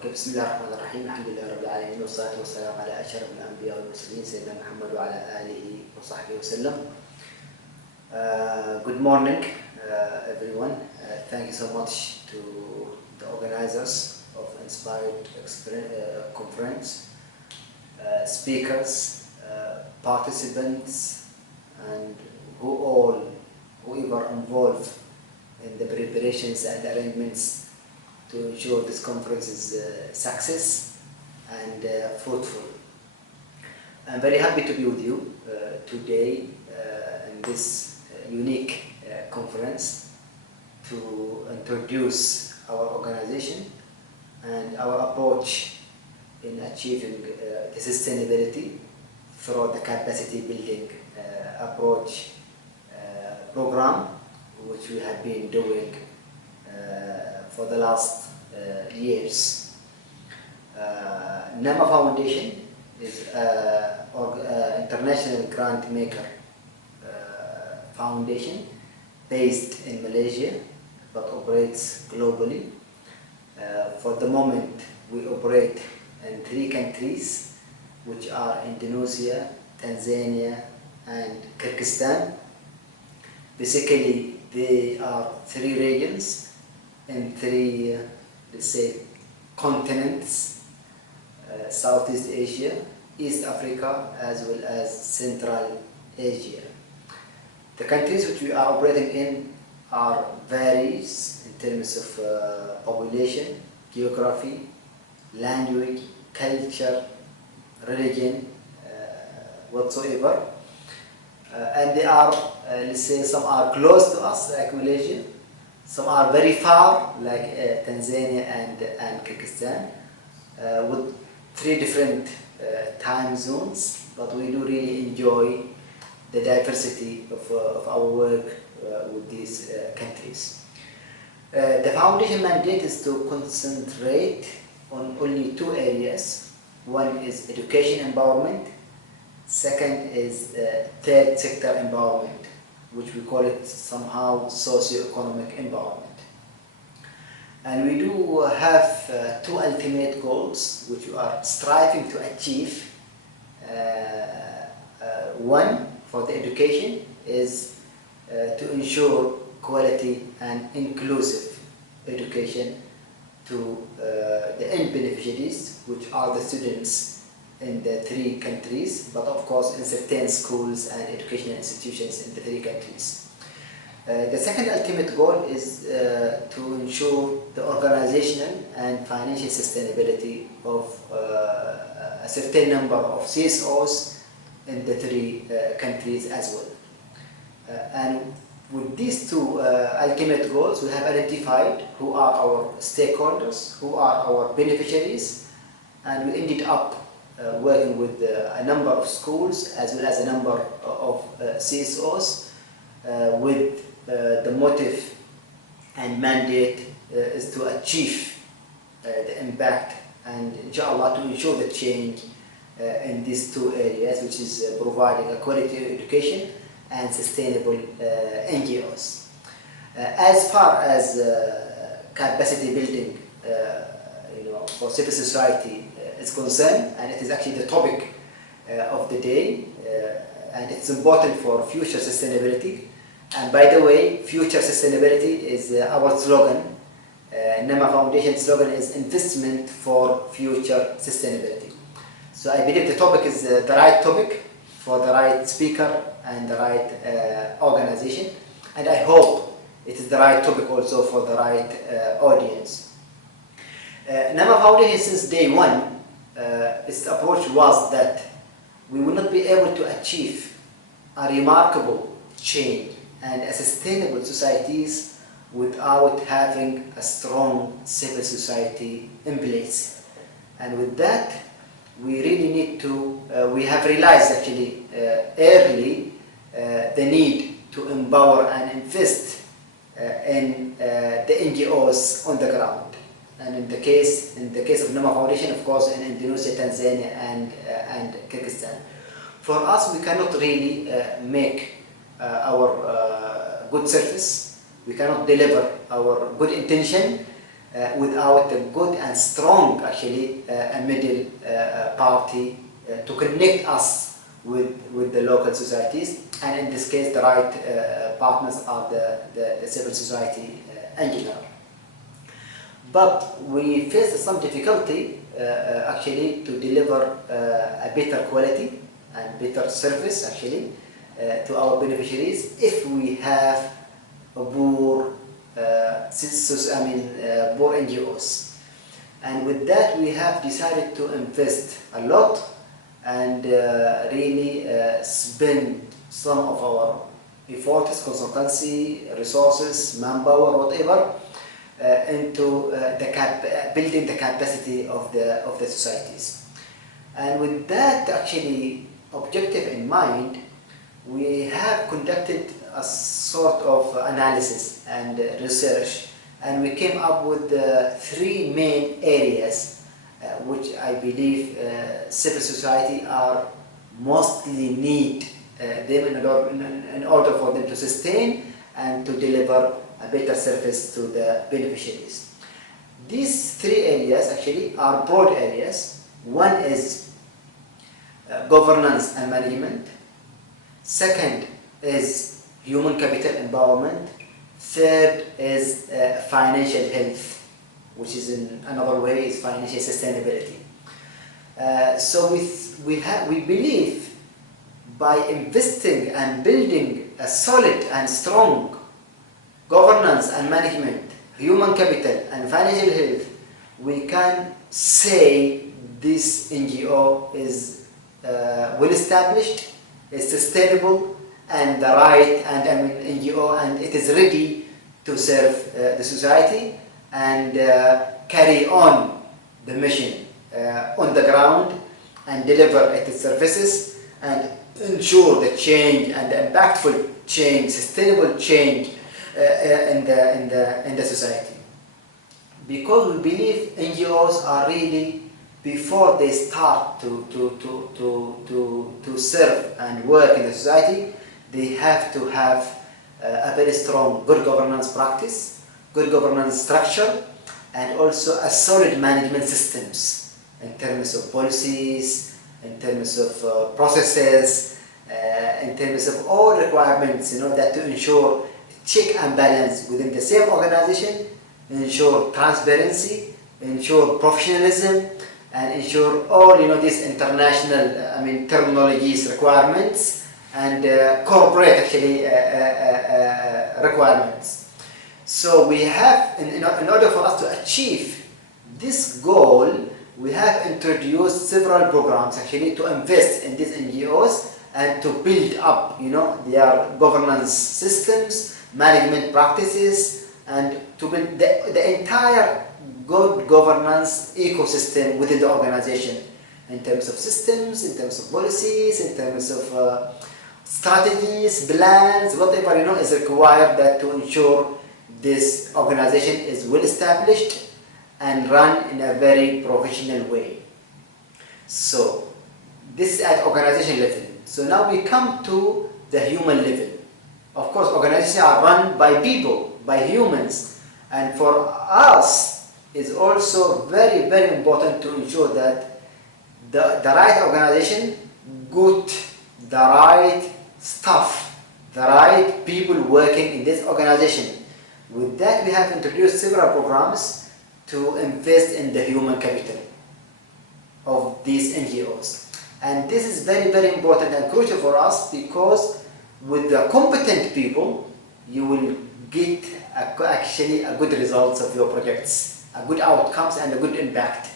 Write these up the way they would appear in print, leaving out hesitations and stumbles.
بسم الله الرحمن الرحيم. الحمد لله رب العالمين والصلاة والسلام على أشرف الأنبياء والمرسلين سيدنا محمد وعلى آله وصحبه وسلم. Good morning, everyone. Thank you so much to the organizers of Inspired Conference, speakers, participants, and whoever involved in the preparations and arrangements to ensure this conference is success and fruitful. I'm very happy to be with you today in this unique conference to introduce our organization and our approach in achieving the sustainability through the capacity building approach program, which we have been doing for the last years. NAMA Foundation is an international grant maker foundation based in Malaysia but operates globally. For the moment, we operate in 3 countries, which are Indonesia, Tanzania, and Kyrgyzstan. Basically, they are 3 regions in 3, let's say, continents: Southeast Asia, East Africa, as well as Central Asia. The countries which we are operating in are varies in terms of population, geography, language, culture, religion, whatsoever. And they are, let's say, some are close to us, like Malaysia. Some are very far, like Tanzania and Kyrgyzstan, with 3 different time zones. But we do really enjoy the diversity of our work with these countries. The foundation mandate is to concentrate on only 2 areas. One is education empowerment. Second is third sector empowerment, which we call it somehow socio-economic empowerment. And we do have 2 ultimate goals which we are striving to achieve. One, for the education, is to ensure quality and inclusive education to the end beneficiaries, which are the students in the 3 countries, but of course in certain schools and educational institutions in the 3 countries. The second ultimate goal is to ensure the organizational and financial sustainability of a certain number of CSOs in the 3 countries as well. And with these 2 ultimate goals, we have identified who are our stakeholders, who are our beneficiaries, and we ended up working with a number of schools as well as a number of CSOs with the motive and mandate is to achieve the impact and inshallah to ensure the change in these 2 areas, which is providing a quality education and sustainable NGOs. As far as capacity building for civil society is concerned, and it is actually the topic of the day, and it's important for future sustainability. And by the way, future sustainability is our slogan. NAMA Foundation slogan is investment for future sustainability. So I believe the topic is the right topic for the right speaker and the right organization, and I hope it is the right topic also for the right audience. NAMA Foundation, since day 1, its approach was that we will not be able to achieve a remarkable change and a sustainable societies without having a strong civil society in place. And with that, we really need to, we have realized actually early the need to empower and invest in the NGOs on the ground. And in the case of NAMA Foundation, of course, in Indonesia, Tanzania, and Kyrgyzstan. For us, we cannot really make our good service. We cannot deliver our good intention without a good and strong, actually, a middle party to connect us with the local societies, and in this case the right partners are the civil society in general. But we faced some difficulty actually to deliver a better quality and better service actually to our beneficiaries if we have a poor poor NGOs. And with that we have decided to invest a lot and really spend some of our efforts, consultancy, resources, manpower, whatever, into building the capacity of the societies. And with that actually objective in mind, we have conducted a sort of analysis and research, and we came up with three main areas which I believe civil society are mostly need them in order for them to sustain and to deliver a better service to the beneficiaries. These three areas actually are broad areas. One is governance and management. Second is human capital empowerment. Third is financial health, which is in another way is financial sustainability. So we believe by investing and building a solid and strong governance and management, human capital and financial health, we can say this NGO is well established, is sustainable, and the right NGO, and it is ready to serve the society and carry on the mission on the ground and deliver its services and ensure the change and the impactful change, sustainable change in the society. Because we believe NGOs are really, before they start to serve and work in the society, they have to have a very strong good governance practice, good governance structure, and also a solid management systems in terms of policies, in terms of processes, in terms of all requirements, that to ensure check and balance within the same organization, ensure transparency, ensure professionalism, and ensure all these international terminologies requirements and corporate actually requirements. So we have, in order for us to achieve this goal, we have introduced several programs actually to invest in these NGOs and to build up their governance systems, management practices, and to build the entire good governance ecosystem within the organization in terms of systems, in terms of policies, in terms of strategies, plans, whatever is required that to ensure this organization is well established and run in a very professional way. So this is at organization level. So now we come to the human level. Of course, organizations are run by people, by humans, and for us it's also very, very important to ensure that the right organization, good, the right staff, the right people working in this organization. With that, we have introduced several programs to invest in the human capital of these NGOs. And this is very, very important and crucial for us, because with the competent people, you will get actually a good results of your projects, a good outcomes and a good impact,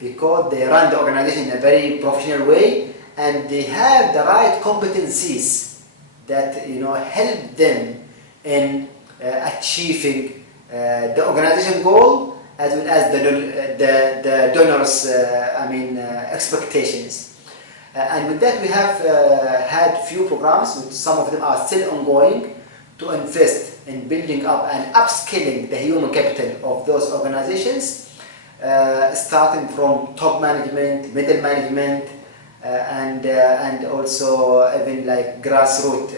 because they run the organization in a very professional way and they have the right competencies that help them in achieving the organization goal as well as the donors expectations. And with that we have had few programs, which some of them are still ongoing, to invest in building up and upskilling the human capital of those organizations, starting from top management, middle management, and also even like grassroots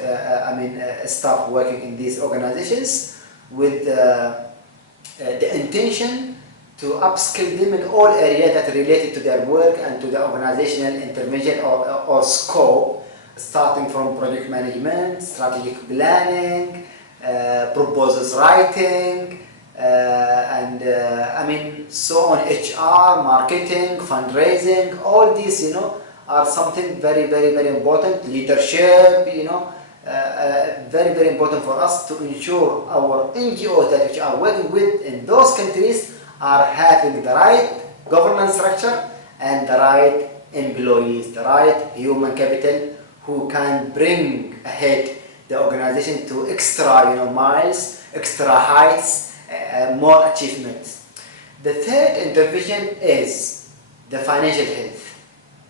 staff working in these organizations, with the intention to upskill them in all areas that are related to their work and to the organizational intervention or scope, starting from project management, strategic planning, proposals writing, and I mean, so on, HR, marketing, fundraising, all these, you know, are something very, very, very important. Leadership, you know, very, very important for us to ensure our NGOs that which are working with in those countries are having the right governance structure and the right employees, the right human capital who can bring ahead the organization to extra, you know, miles, extra heights, more achievements. The third intervention is the financial health,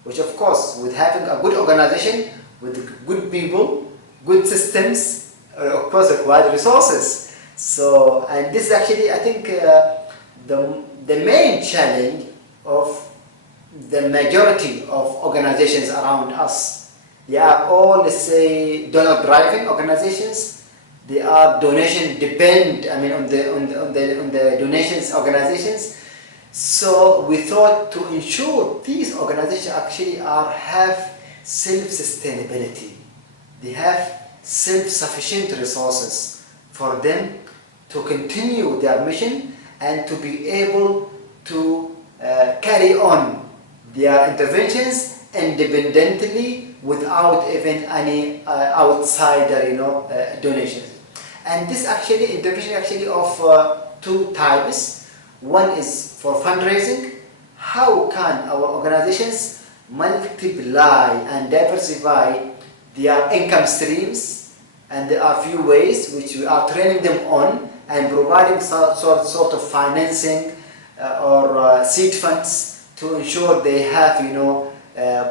which of course, with having a good organization, with good people, good systems, of course requires resources. So, and this is actually, I think, the main challenge of the majority of organizations around us. They are all, let's say, donor-driven organizations. They are donation depend, I mean, on the donations organizations. So we thought to ensure these organizations actually have self-sustainability. They have self-sufficient resources for them to continue their mission and to be able to carry on their interventions independently without even any outsider, you know, donations. And this actually intervention actually of two types. One is for fundraising. How can our organizations multiply and diversify their income streams? And there are few ways which we are training them on and providing sort of financing or seed funds to ensure they have, you know,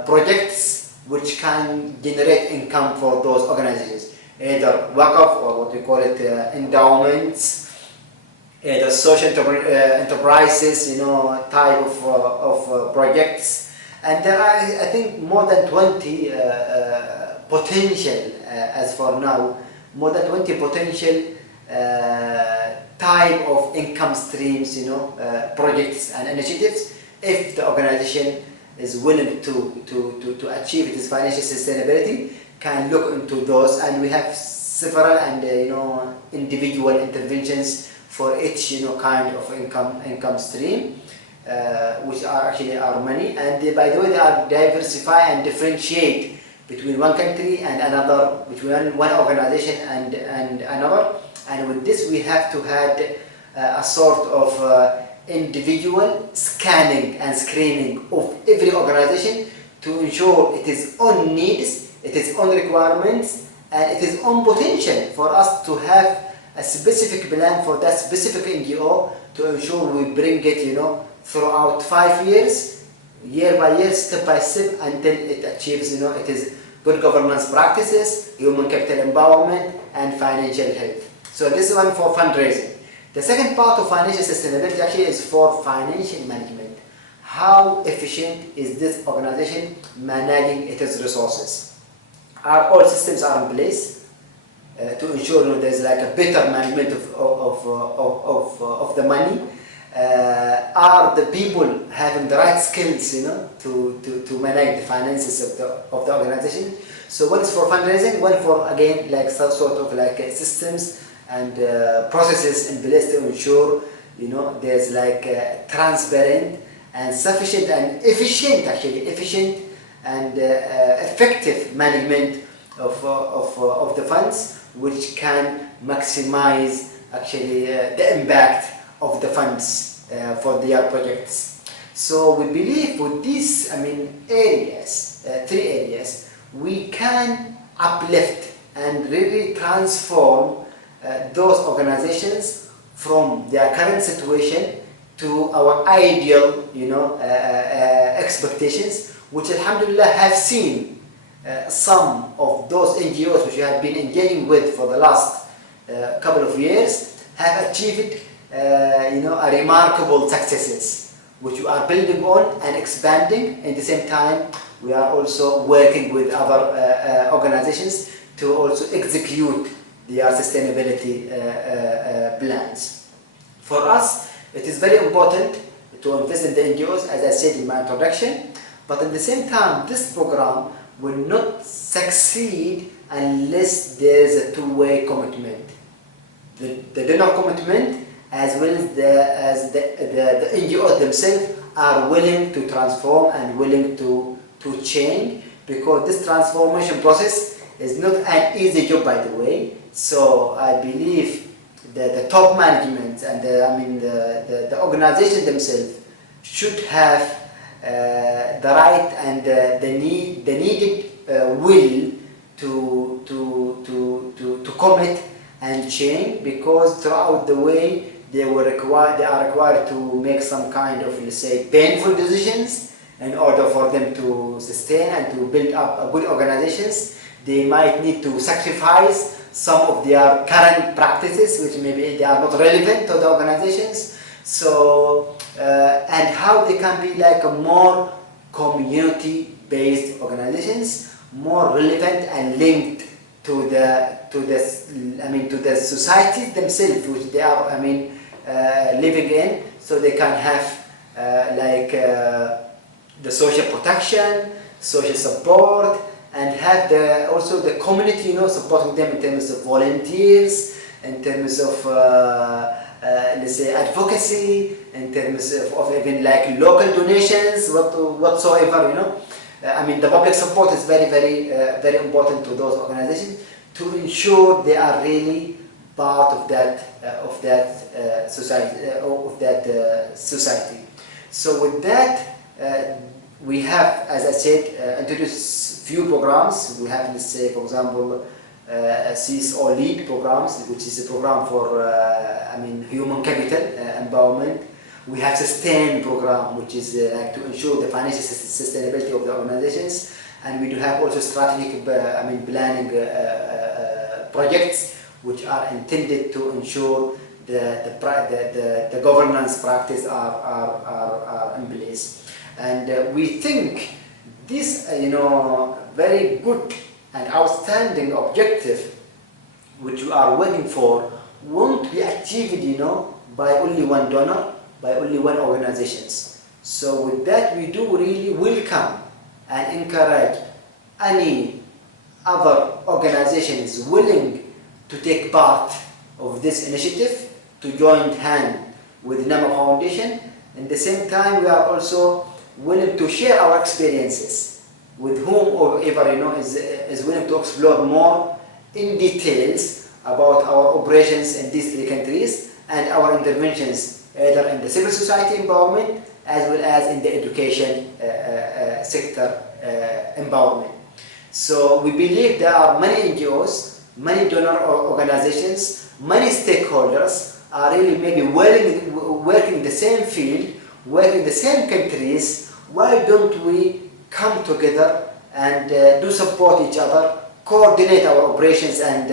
projects which can generate income for those organizations, either waqf or what we call it endowments, either social enterprises, you know, type of projects. And there are, I think, more than 20 potential, as for now, more than 20 potential type of income streams, you know, projects and initiatives, if the organization is willing to achieve its financial sustainability, can look into those. And we have several and you know, individual interventions for each, you know, kind of income stream, which are actually our money. And they, by the way, they are diversify and differentiate between one country and another, between one organization and another. And with this, we have to have a sort of individual scanning and screening of every organization to ensure its own needs, its own requirements, and its own potential for us to have a specific plan for that specific NGO to ensure we bring it, you know, throughout 5 years, year by year, step by step, until it achieves, you know, it is good governance practices, human capital empowerment, and financial health. So this is one for fundraising. The second part of financial sustainability actually is for financial management. How efficient is this organization managing its resources? Are all systems are in place to ensure, you know, there's like a better management of the money? Are the people having the right skills, you know, to manage the finances of the organization? So one is for fundraising, one for, again, like some sort of like systems and processes in place to ensure, you know, there's like transparent and sufficient and efficient, actually efficient and effective management of the funds, which can maximize actually the impact of the funds for their projects. So we believe with these, I mean, areas, 3 areas, we can uplift and really transform those organizations from their current situation to our ideal, you know, expectations, which alhamdulillah have seen some of those NGOs which we have been engaging with for the last couple of years have achieved you know, a remarkable successes, which we are building on and expanding. At the same time, we are also working with other organizations to also execute their sustainability plans. For us, it is very important to invest in the NGOs, as I said in my introduction. But at the same time, this program will not succeed unless there is a two-way commitment. The donor commitment, as well as the NGOs themselves, are willing to transform and willing to change, because this transformation process is not an easy job, by the way. So I believe that the top management and the organization themselves should have the right and the needed will to commit and change, because throughout the way they are required to make some kind of, let's say, painful decisions in order for them to sustain and to build up good organizations. They might need to sacrifice some of their current practices, which maybe they are not relevant to the organizations. So and how they can be like a more community-based organizations, more relevant and linked to the society themselves, which they are living in, so they can have the social protection, social support, and have also the community, supporting them in terms of volunteers, in terms of let's say advocacy, in terms of even like local donations, whatsoever. The public support is very, very, very important to those organizations, to ensure they are really part of that society. So with that, we have, as I said, introduced few programs. We have, let's say, for example, CSO Lead programs, which is a program for human capital empowerment. We have Sustain program, which is to ensure the financial sustainability of the organizations, and we do have also strategic planning projects, which are intended to ensure the governance practice are in place. And we think this very good and outstanding objective which we are working for won't be achieved by only one donor, by only one organizations. So with that, we do really welcome and encourage any other organizations willing to take part of this initiative, to join hand with NAMA Foundation. At the same time, we are also willing to share our experiences with whomever is willing to explore more in details about our operations in these three countries and our interventions, either in the civil society empowerment as well as in the education sector empowerment. So we believe there are many NGOs, many donor organizations, many stakeholders are really maybe working in the same field, working in the same countries. Why don't we come together and do support each other, coordinate our operations and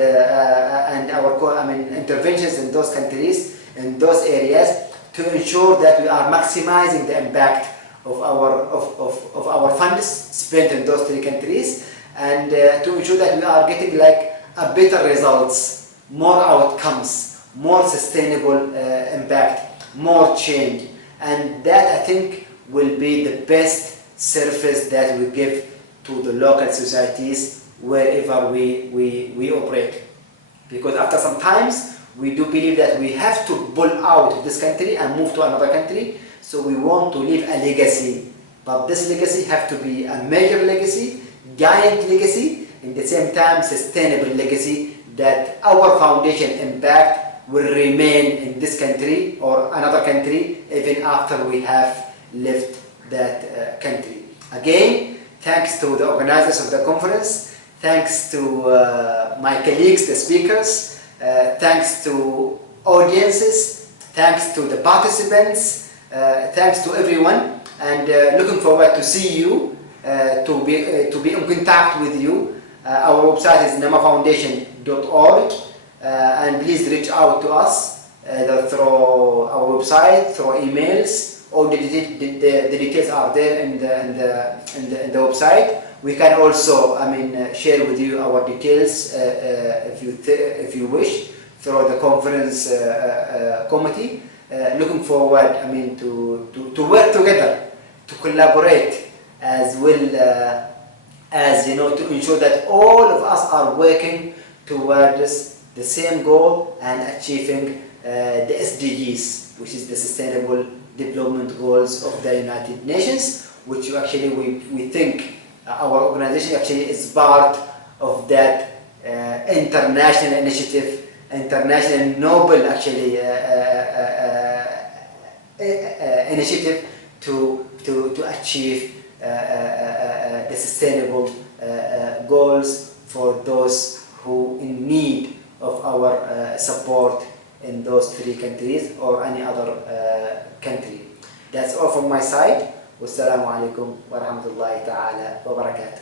our interventions in those countries, in those areas, to ensure that we are maximizing the impact of our funds spent in those three countries, and to ensure that we are getting like a better results, more outcomes, more sustainable impact, more change. And that, I think, will be the best service that we give to the local societies wherever we operate. Because after some times, we do believe that we have to pull out of this country and move to another country. So we want to leave a legacy. But this legacy has to be a major legacy, giant legacy, and at the same time sustainable legacy, that our foundation impact will remain in this country or another country even after we have left that country. Again, thanks to the organizers of the conference, thanks to my colleagues, the speakers, thanks to audiences, thanks to the participants, thanks to everyone, and looking forward to see you, to be in contact with you. Our website is namafoundation.org, and please reach out to us either through our website, through emails. All the details are there in the website. We can also, share with you our details if you wish through the conference committee. looking forward, I mean, to work together, to collaborate, as well as, you know, to ensure that all of us are working towards the same goal and achieving the SDGs, which is the Sustainable Development Goals of the United Nations, which actually we think our organization actually is part of that international initiative, international noble actually initiative to achieve the sustainable goals for those who in need of our support in those 3 countries or any other country. That's all from my side. Wassalamu alaikum wa rahmatullahi ta'ala wa barakatuh.